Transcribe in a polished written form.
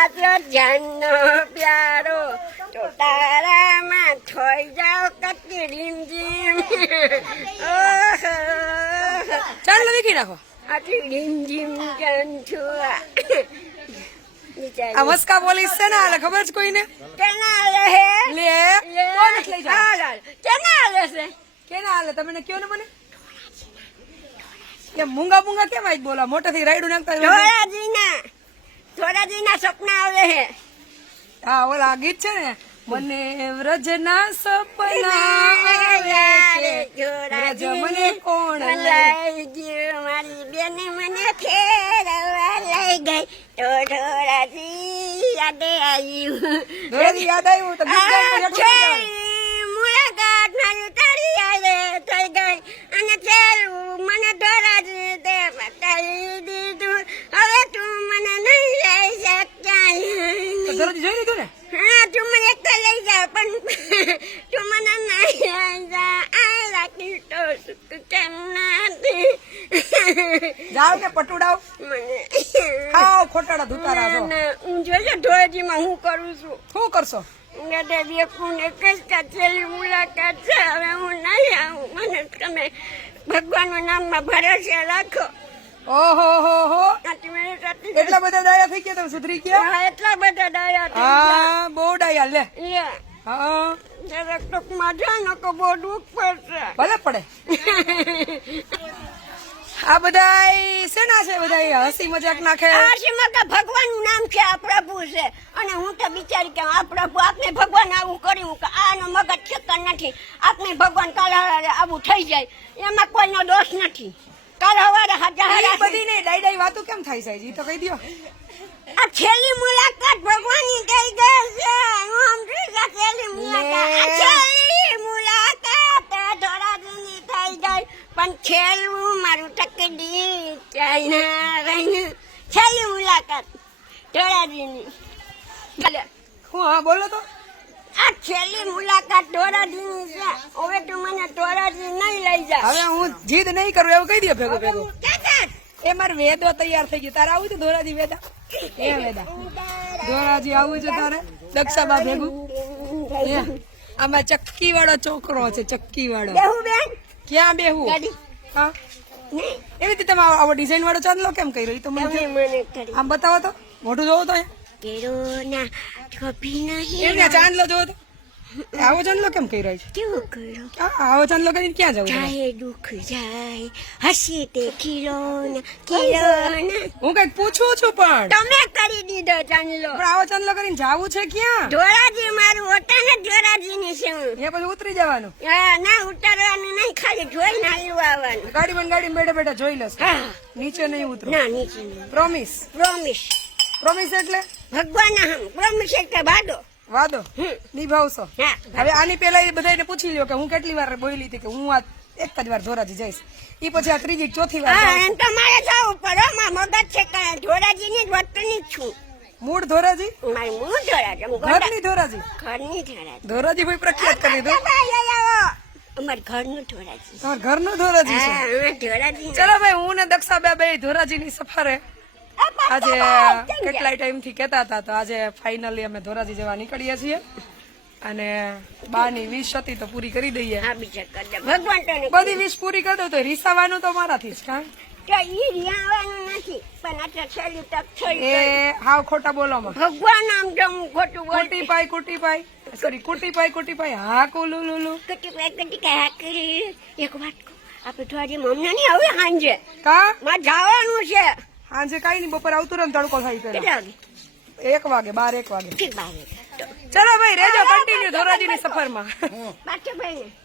આટલો જાનનો પ્યારો તો તારામાં થઈ જાવ કતી રીમઝીમ. ચાલો લીખી નાખો. આટલી રીમઝીમ જાન છું. આ મસ્કા પોલીસ છે ને એટલે ખબર છે કોઈને? કેના રહે લે કોણ લઈ જાવ? કેના રહેશે? કેના હાલે તમને કયો ને મને કે મૂંગા મૂંગા કેમ આજ બોલા? મોટેથી રાયડું નાખતા ધોરાજીના સપના આવે હે. હા ઓલા ગીત છે ને, મને વ્રજના સપના આવે કે વ્રજ મને કોણ લઈ ગયું, મારી બેન મને ફેરવા લઈ ગઈ તો ધોરાજી યાદે આવ્યું. ધોરાજી યાદ આવ્યું તો ગીત ગાઈને પછી અટકી જવાનું. મુલાકાત મારી તારી યાદે થઈ ગઈ અને છેલ્લું મને ધોરાજી તે બતાવી દીધું. હવે તું મને નહીં લઈ શકતા. તો ધોરાજી જોઈ લીધું ને? હા તું મને એકતા લઈ જા પણ તું મને નહીં લઈ જા. આ રાખી તો સુખ કેમ નથી. જાવ કે પટુડાવ મને આવ ખોટાડા ધુતારા છો. હું જોજે ધોરાજીમાં હું કરું છું. શું કરશો? છેલ્લી મુલાકાત છે. હવે હું નહીં આવું. મને તમે ભગવાનના નામમાં ભરોસે રાખો. ઓહો હો હો આટલી મિનિટ આટલી એટલા બધા ડાયા થઈ ગયા તમે સુધરી ગયા? હા, એટલા બધા ડાયા થઈ હા બહુ ડાયા લે. ગયા. હા જરાક ટૂંકમાં જાય ને તો બહુ દુઃખ પડશે. ભલે પડે. આ બધા શેના છે? બધા હસી મજાક નાખે. આ શ્રીમદ ભગવાનનું નામ છે, આ પ્રભુ છે. અને હું તો બિચારી કે આ પ્રભુ આપને ભગવાન આવું કર્યું કે આનો મગજ ઠેકાણ નથી. આપને ભગવાન કાલે આવું થઈ જાય એમાં કોઈનો દોષ નથી. કાલે સવારે ઈ હજાર બધી ને ડાઈ ડાઈ વાતો કેમ થાય છે? ઈ તો કહી દો. આ છેલ્લી મુલાકાત ભગવાનની થઈ ગઈ છે. હું સમજી ગયા છેલ્લી મુલાકાત. આ છેલ્લી મુલાકાત ધોરાજીની થઈ ગઈ પણ છેલ્લું મારું તકદીર ચાઇના રહીને છેલ્લી મુલાકાત ધોરાજીની. ભલે હું હા બોલો તો. આ છેલ્લી મુલાકાત ધોરાજીની છે. હવે તું મને ધોરાજી નહીં લઈ જા. હવે હું જીદ નહીં કરું એવું કહી દો ભેગું ભેગું. એ મારે વેદો તૈયાર થઈ ગયું. તારે આવું છે ધોરાજી વેદા? એ વેદા ધોરાજી આવું છે તારે દક્ષાબા ભેગું? આમાં ચક્કી વાળો છોકરો છે. ચક્કી વાળો બેહું બેન ક્યાં બેહું? ગાડી હા એવી રીતે તમે આવો ડિઝાઇન વાળો ચાંદલો કેમ કર્યો? ઈ તો મને તમે મને કરી આમ બતાવો તો. મોઢું જોવો તો કેરો ના કભી નહીં. એને ચાંદલો જોવો તો. આવો ચાંદલો કેમ કર્યો છે? કેવું કરો આવો ચાંદલો કરીને ક્યાં જવું? ચાહે દુઃખ જાય હસી તે ખીલો હું કઈક પૂછું છું પણ તમે કરી દીધો ચાંદલો. પણ આવો ચાંદલો કરીને જાવું છે ક્યાં? ધોરાજી મારું હોતા ને ધોરાજી ની છે. એ પછી ઉતરી જવાનું. હા ના ઉતારવાનું નહીં, ખાલી જોઈને આવ્યું આવવાનું. ગાડી બેઠા બેઠા જોઈ લેશે. હા નીચે નહીં ઉતરો. ના નીચે નહીં. પ્રોમિસ. પ્રોમિસ. પ્રોમિસ એટલે ભગવાન પ્રોમિસ એટલે વાદો. વાદો નિભાવશો. હા હવે આની પેલા એ બધાને પૂછી લ્યો કે હું કેટલી વાર બોલી હતી કે હું આ એક જ વાર ધોરાજી જઈશ. ઈ પછી આ ત્રીજી ચોથી વાર હા જાઉં એમ તો મારે જવું પડે. મારા મગજ છે કે ધોરાજી ની જ વતની જ છું. છું. મૂળ ધોરાજી? મારી મૂળ ધોરાજી. ઘરની ધોરાજી? ઘરની ધોરાજી. ધોરાજી કોઈ પ્રખ્યાત કરી દો. અમાર ઘરનું ધોરાજી. તમારા ઘરનું ધોરાજી છે? હા ધોરાજી. ચલો ભાઈ હું ને દક્ષા બે ધોરાજી ની સફરે આજે કેટલાય ટાઈમ થી કેતા હતા તો આજે ફાઇનલી અમે ધોરાજી જવા નીકળીએ છીએ અને બાની વિશ હતી તો પૂરી કરી દઈએ. હા બીજા કરી દે ભગવાન તને બધી વિશ પૂરી કરી દઉં તો રીસાવાનું તો મારાથી જ કાં? તો ઈ રિયાવાનું નથી પણ આ છેલ્લી તક થઈ એ હાવ ખોટા બોલોમાં. ભગવાન આમ તો હું ખોટું બોલતી. કુટી પાઈ હા કુલુલુલુ કટી કયા કરી. એક વાત કહું, આપણે ધોરાજી હમણાં નહીં હવે સાંજે કા માં જવાનું છે. આજે કઈ નહીં બપોર આવતું રહે ને તડકો થાય પેલા કેટલા વાગે? 1 વાગે 12 1 વાગે. ઠીક બારે ચલો ભાઈ રેજો કન્ટિન્યુ ધોરાજીની સફરમાં. બાકી ભાઈ